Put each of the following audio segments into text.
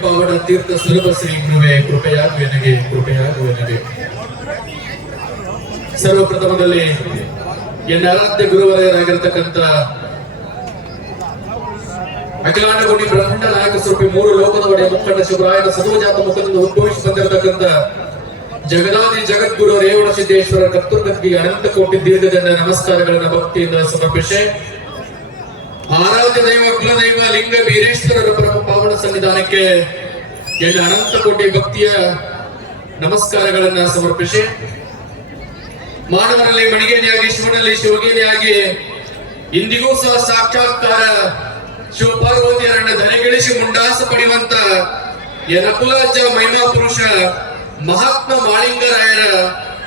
ಪಾವನ ತೀರ್ಥ ಸುಲಭ ಶ್ರೀ ಗುರುವೇ ಕೃಪೆಯಾಗುವೆನಗೆ. ಸರ್ವಪ್ರಥಮದಲ್ಲಿ ಎನ್ನ ಆರಾಧ್ಯ ಗುರುವರೆಯರಾಗಿರ್ತಕ್ಕಂಥ ಅಖಿಲಾಂಡಕೋಟಿ ಬ್ರಹ್ಮಾಂಡ ನಾಯಕ ಸ್ವರೂಪಿ ಮೂರು ಲೋಕದ ಒಡೆಯ ಮುಖಂಡ ಶಿವರಾಯನ ಸದೋಜಾತ ಮುಖದಿಂದ ಉದ್ಭವಿಸಿ ಬಂದಿರತಕ್ಕಂಥ ಜಗದಾದಿ ಜಗದ್ಗುರು ರೇವಣ ಸಿದ್ದೇಶ್ವರ ಕರ್ತೃಗತಿಗೆ ಅನಂತ ಕೋಟಿ ದೀರ್ಘದಂಡ ನಮಸ್ಕಾರಗಳನ್ನ ಭಕ್ತಿಯಿಂದ ಸಮರ್ಪಿಸಿ ಆರಾಧ್ಯ ದೈವ ಕುಲದೈವ ಲಿಂಗ ಬೀರೇಶ್ವರರ ಪರಮ ಪಾವನ ಸನ್ನಿಧಾನಕ್ಕೆ ಎಲ್ಲ ಅನಂತ ಕೋಟಿ ಭಕ್ತಿಯ ನಮಸ್ಕಾರಗಳನ್ನ ಸಮರ್ಪಿಸಿ ಮಾನವರಲ್ಲಿ ಮಣಿಗೇನೆಯಾಗಿ ಶಿವನಲ್ಲಿ ಶಿವಗೇನೆಯಾಗಿ ಇಂದಿಗೂ ಸಹ ಸಾಕ್ಷಾತ್ಕಾರ ಶಿವಪಾರ್ವತಿಯರನ್ನ ಧನೆಗಿಳಿಸಿ ಮುಂಡಾಸ ಪಡೆಯುವಂತ ನಕುಲಾಜ ಮಹಿಮಾ ಪುರುಷ ಮಹಾತ್ಮ ಮಾಳಿಂಗರಾಯರ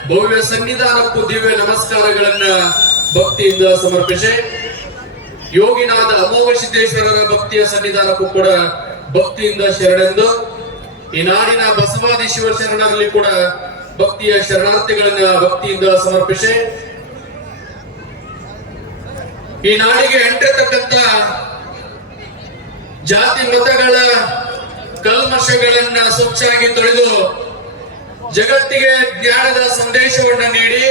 ಭವ್ಯ ಸನ್ನಿಧಾನಕ್ಕೂ ದಿವ್ಯ ನಮಸ್ಕಾರಗಳನ್ನ ಭಕ್ತಿಯಿಂದ ಸಮರ್ಪಿಸಿ ಯೋಗಿನಾದ ಅಮೋಘ ಸಿದ್ದೇಶ್ವರರ ಭಕ್ತಿಯ ಸನ್ನಿಧಾನಕ್ಕೂ ಕೂಡ ಭಕ್ತಿಯಿಂದ ಶರಣೆಂದು ಈ ನಾಡಿನ ಬಸವಾದಿ ಶಿವಶರಣರಲ್ಲಿ ಕೂಡ ಭಕ್ತಿಯ ಶರಣಾರ್ಥಿಗಳನ್ನ ಭಕ್ತಿಯಿಂದ ಸಮರ್ಪಿಸಿ ಈ ನಾಡಿಗೆ ಎಂಟಿರತಕ್ಕಂಥ ಜಾತಿ ಮತಗಳ ಕಲ್ಮಶಗಳನ್ನ ಸ್ವಚ್ಛಾಗಿ ತೊಳೆದು ಜಗತ್ತಿಗೆ ಜ್ಞಾನದ ಸಂದೇಶವನ್ನ ನೀಡಿ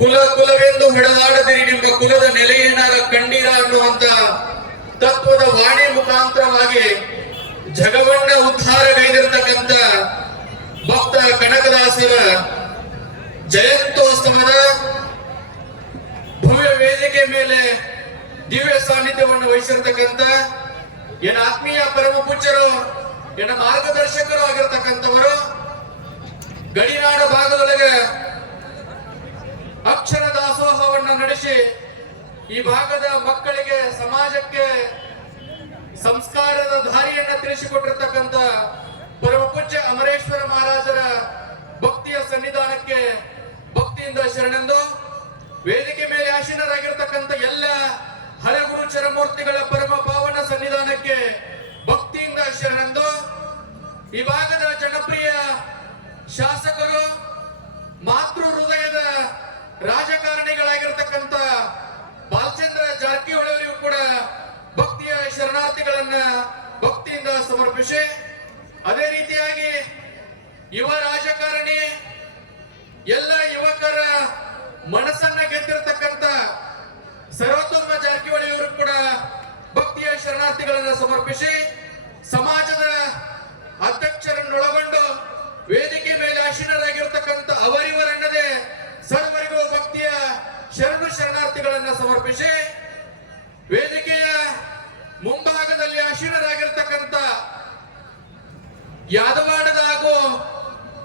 ಕುಲವೆಂದು ಹೊಡೆದಾಡದಿರಿ ನಿಮ್ಮ ಕುಲದ ನೆಲೆಯೇನಾರ ಕಂಡೀರ ಅನ್ನುವಂತ ತತ್ವದ ವಾಣಿ ಮುಖಾಂತರವಾಗಿ ಜಗವನ್ನ ಉದ್ಧಾರಗೈದಿರತಕ್ಕಂಥ ಭಕ್ತ ಕನಕದಾಸರ ಜಯಂತ್ಯೋತ್ಸವದ ಭವ್ಯ ವೇದಿಕೆ ಮೇಲೆ ದಿವ್ಯ ಸಾನ್ನಿಧ್ಯವನ್ನು ವಹಿಸಿರ್ತಕ್ಕಂಥ ಏನ ಆತ್ಮೀಯ ಪರಮ ಪೂಜ್ಯರು ಏನ ಮಾರ್ಗದರ್ಶಕರು ಆಗಿರ್ತಕ್ಕಂಥವರು ಗಡಿನಾಡ ಭಾಗದೊಳಗೆ ಅಕ್ಷರ ದಾಸೋಹವನ್ನು ನಡೆಸಿ ಈ ಭಾಗದ ಮಕ್ಕಳಿಗೆ ಸಮಾಜಕ್ಕೆ ಸಂಸ್ಕಾರದ ದಾರಿಯನ್ನ ತಿಳಿಸಿಕೊಟ್ಟಿರ್ತಕ್ಕಂಥ ಪರಮ ಪೂಜ್ಯ ಅಮರೇಶ್ವರ ಮಹಾರಾಜರ ಭಕ್ತಿಯ ಸನ್ನಿಧಾನಕ್ಕೆ ಭಕ್ತಿಯಿಂದ ಶರಣೆಂದು ವೇದಿಕೆ ಮೇಲೆ ಆಸೀನರಾಗಿರ್ತಕ್ಕಂಥ ಎಲ್ಲ ಹರಗುರು ಚರಮೂರ್ತಿಗಳ ಪರಮ ಪಾವನ ಸನ್ನಿಧಾನಕ್ಕೆ ಭಕ್ತಿಯಿಂದ ಶರಣೆಂದು ಈ ಭಾಗದ ಜನಪ್ರಿಯ ಶಾಸಕರು ಮಾತೃ ಹೃದಯದ ರಾಜಕಾರಣಿಗಳಾಗಿರ್ತಕ್ಕಂಥ ಬಾಲಚಂದ್ರ ಜಾರಕಿಹೊಳಿ ಅವರಿಗೂ ಕೂಡ ಭಕ್ತಿಯ ಶರಣಾರ್ಥಿಗಳನ್ನ ಭಕ್ತಿಯಿಂದ ಸಮರ್ಪಿಸಿ ಅದೇ ರೀತಿಯಾಗಿ ಯುವ ರಾಜಕಾರಣಿ ಎಲ್ಲ ಯುವಕರ ಮನಸ್ಸನ್ನ ಗೆದ್ದಿರತಕ್ಕಂಥ ಸರ್ವೋತ್ತಮ ಜಾರಕಿಹೊಳಿ ಅವರು ಕೂಡ ಭಕ್ತಿಯ ಶರಣಾರ್ಥಿಗಳನ್ನ ಸಮರ್ಪಿಸಿ ಸಮಾಜದ ಅಧ್ಯಕ್ಷರನ್ನೊಳಗೊಂಡು ವೇದಿಕೆ ಮೇಲೆ ಆಸೀನರಾಗಿರ್ತಕ್ಕಂಥ ಅವರಿವರನ್ನದೇ ಸರ್ವರಿಗೂ ಭಕ್ತಿಯ ಶರಣಾರ್ಥಿಗಳನ್ನ ಸಮರ್ಪಿಸಿ ವೇದಿಕೆಯ ಮುಂಭಾಗದಲ್ಲಿ ಆಸೀನರಾಗಿರ್ತಕ್ಕಂಥ ಯಾದವಾಡದ ಹಾಗೂ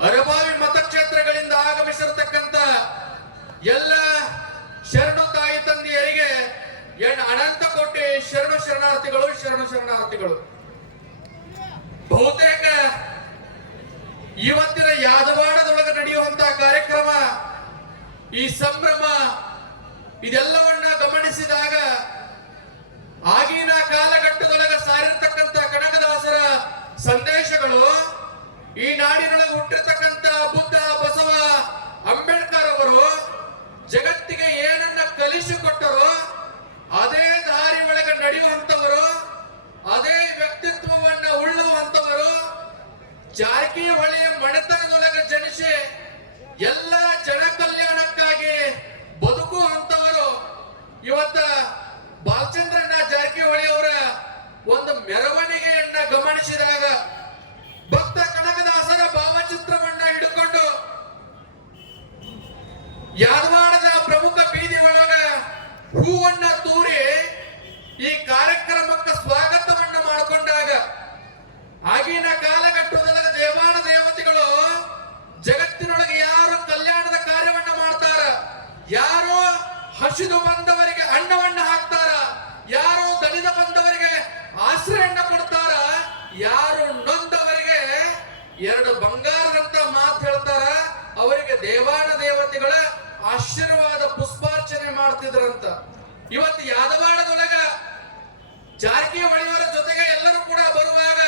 ಅರಬಾವಿ ಮತಕ್ಷೇತ್ರಗಳಿಂದ ಆಗಮಿಸಿರ್ತಕ್ಕಂಥ ಎಲ್ಲ ಶರಣು ತಾಯಿ ತಂದೆಯರಿಗೆ ಅನಂತ ಕೋಟಿ ಶರಣಾರ್ಥಿಗಳು ಬಹುತೇಕ ಇವತ್ತಿನ ಯಾದವಾಡದೊಳಗೆ ನಡೆಯುವಂತಹ ಕಾರ್ಯಕ್ರಮ ಈ ಸಂಭ್ರಮ ಇದೆಲ್ಲವನ್ನ ಗಮನಿಸಿದಾಗ ಆಗಿನ ಕಾಲಘಟ್ಟದೊಳಗೆ ಸಾರಿರ್ತಕ್ಕಂಥ ಕನಕದಾಸರ ಸಂದೇಶಗಳು ಈ ನಾಡಿನೊಳಗೆ ಹುಟ್ಟಿರ್ತಕ್ಕಂಥ ಬುದ್ಧ ಬಸವ ಅಂಬೇಡ್ಕರ್ ಅವರು ಜಗತ್ತಿಗೆ ಏನನ್ನ ಕಲಿಸಿಕೊಟ್ಟರೋ ಅದೇ ದಾರಿ ಒಳಗೆ ನಡೆಯುವಂತವರು ಅದೇ ವ್ಯಕ್ತಿತ್ವವನ್ನ ಉಳ್ಳುವಂತವರು ಜಾರಕಿಹೊಳಿಯ ಮನೆತನದೊಳಗೆ ಜನಿಸಿ ಎಲ್ಲ ಜನ ಕಲ್ಯಾಣಕ್ಕಾಗಿ ಬದುಕುವಂತವರು ಇವತ್ತ ಬಾಲಚಂದ್ರಣ್ಣ ಜಾರಕಿಹೊಳಿ ಅವರ ಒಂದು ಮೆರವಣಿಗೆಯನ್ನ ಗಮನಿಸಿದಾಗ ಭಕ್ತ ಕನಕದಾಸರ ಭಾವಚಿತ್ರವನ್ನ ಹಿಡ್ಕೊಂಡು ಯಾದವಾಡದ ಪ್ರಮುಖ ಬೀದಿ ಒಳಗ ಹೂವನ್ನ ತೂರಿ ಈ ಕಾರ್ಯಕ್ರಮಕ್ಕೆ ಸ್ವಾಗತವನ್ನ ಮಾಡಿಕೊಂಡಾಗ ಆಗಿನ ಕಾಲಘಟ್ಟದೊಳಗೆ ದೇವಾನ ದೇವತೆಗಳು ಜಗತ್ತಿನೊಳಗೆ ಯಾರು ಕಲ್ಯಾಣದ ಕಾರ್ಯವನ್ನ ಮಾಡ್ತಾರ, ಯಾರು ಹಸಿದು ಬಂದವರಿಗೆ ಅನ್ನವನ್ನ ಹಾಕ್ತಾರ, ಯಾರು ದಲಿತ ಬಂದವರಿಗೆ ಆಶ್ರಯನ್ನ ಕೊಡ್ತಾರ, ಯಾರು ನೊಂದವರಿಗೆ ಎರಡು ಬಂಗಾರದಂತ ಮಾತು ಹೇಳ್ತಾರ, ಅವರಿಗೆ ದೇವಾನ ದೇವತೆಗಳ ಆಶೀರ್ವಾದ ಪುಷ್ಪಾರ್ಚನೆ ಮಾಡ್ತಿದ್ರಂತ. ಇವತ್ತು ಯಾದವಾಡದೊಳಗ ಜಾರಕಿಹೊಳಿಯವರ ಜೊತೆಗೆ ಎಲ್ಲರೂ ಕೂಡ ಬರುವಾಗ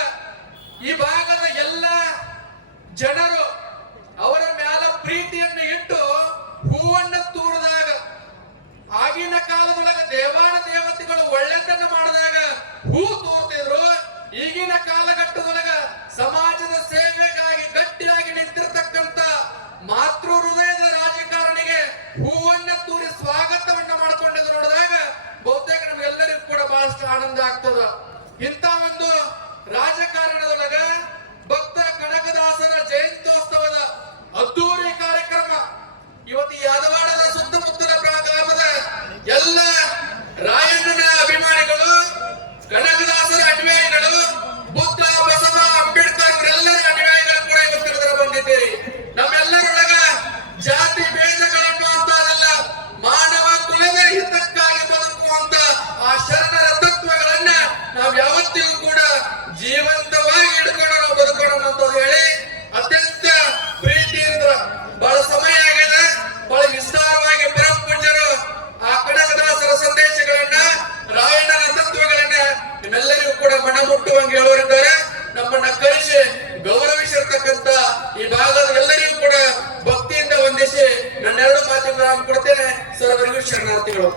ಈ ಭಾಗದ ಎಲ್ಲ ಜನರು ಅವರ ಮ್ಯಾಲ ಪ್ರೀತಿಯನ್ನು ಇಟ್ಟು ಹೂವನ್ನ ತೂರಿದಾಗ ಆಗಿನ ಕಾಲದೊಳಗ ದೇವಾನ ದೇವತೆಗಳು ಒಳ್ಳೆತನ ಮಾಡಿದಾಗ ಹೂ ತೋರ್ತಿದ್ರು. ಈಗಿನ ಕಾಲ ಕಾಲಘಟ್ಟದೊಳಗ ಸಮಾಜದ ಸೇವೆಗಾಗಿ ಗಟ್ಟಿಯಾಗಿ ನಿಂತಿರ್ತಕ್ಕಂಥ ಮಾತೃ ಹೃದಯದ ರಾಜಕಾರಣಿಗೆ ಹೂವನ್ನ ತೂರಿ ಸ್ವಾಗತವನ್ನ ಮಾಡಿಕೊಂಡಿದ್ದು ನೋಡಿದಾಗ ಬಹುತೇಕ ನಮ್ಗೆಲ್ಲರಿಗೂ ಕೂಡ ಬಹಳಷ್ಟು ಆನಂದ ಆಗ್ತದ. ಇಂಥ ಒಂದು ರಾಜಕಾರಣದೊಳಗ ಭಕ್ತ ಕನಕದಾಸರ ಜಯಂತ್ಯೋತ್ಸವದ ಅದ್ದೂರಿ ಕಾರ್ಯಕ್ರಮ ಇವತ್ತು ಯಾದವಾಡದ ಸುತ್ತಮುತ್ತಲ ಗ್ರಾಮದ ಎಲ್ಲ ರಾಯಣ್ಣನ ಅಭಿಮಾನಿಗಳು, ಕನಕದಾಸರ ಅನ್ಯಾಯಿಗಳು, ಬುದ್ಧ ಬಸವ ಅಂಬೇಡ್ಕರ್ ಇವರೆಲ್ಲರ ಅನ್ಯಾಯಿಗಳು ಕೂಡ ಇವತ್ತಿನ ಬಂದಿದ್ದೀರಿ. ನಮ್ಮೆಲ್ಲರೊಳಗ ಜಾತಿ ಭೇದಗಳನ್ನು ಅಂತಲ್ಲ, ಮಾನವ ಕುಲದ ಹಿತಕ್ಕಾಗಿ ಬದುಕುವಂತ ಆ ಶರಣರ ತತ್ವಗಳನ್ನ ನಾವು ಯಾವತ್ತಿಗೂ ಕೂಡ ಜೀವಂತವಾಗಿ ಹಿಡ್ಕೊಂಡು ನಾವು ಬದುಕೋಣ ಅಂತ ಹೇಳಿ ಅತ್ಯಂತ ಪ್ರೀತಿಯಿಂದ ಬಹಳ ಸಮಯ ಆಗಿದೆ, ಬಹಳ ವಿಸ್ತಾರವಾಗಿ ಪರಮ ಪೂಜ್ಯರು ಆ ಕನಕದಾಸರ ಸಂದೇಶಗಳನ್ನ, ರಾಯಣ್ಣನ ತತ್ವಗಳನ್ನ ನಿಮ್ಮೆಲ್ಲರಿಗೂ ಕೂಡ ಮನ ಮುಟ್ಟುವಂಗೆ ಹೇಳೋರಿದ್ದಾರೆ. ನಮ್ಮನ್ನ ಕಳಿಸಿ ಗೌರವಿಸಿರ್ತಕ್ಕಂಥ ಈ ಭಾಗದ ಎಲ್ಲರಿಗೂ ಕೂಡ ಭಕ್ತಿಯಿಂದ ವಂದಿಸಿ ನನ್ನೆರಡು ಮಾತುಗಳನ್ನು ಕೊಡ್ತೇನೆ. ಸರ್ವರಿಗೂ ಶರಣಾರ್ಥಿಗಳು.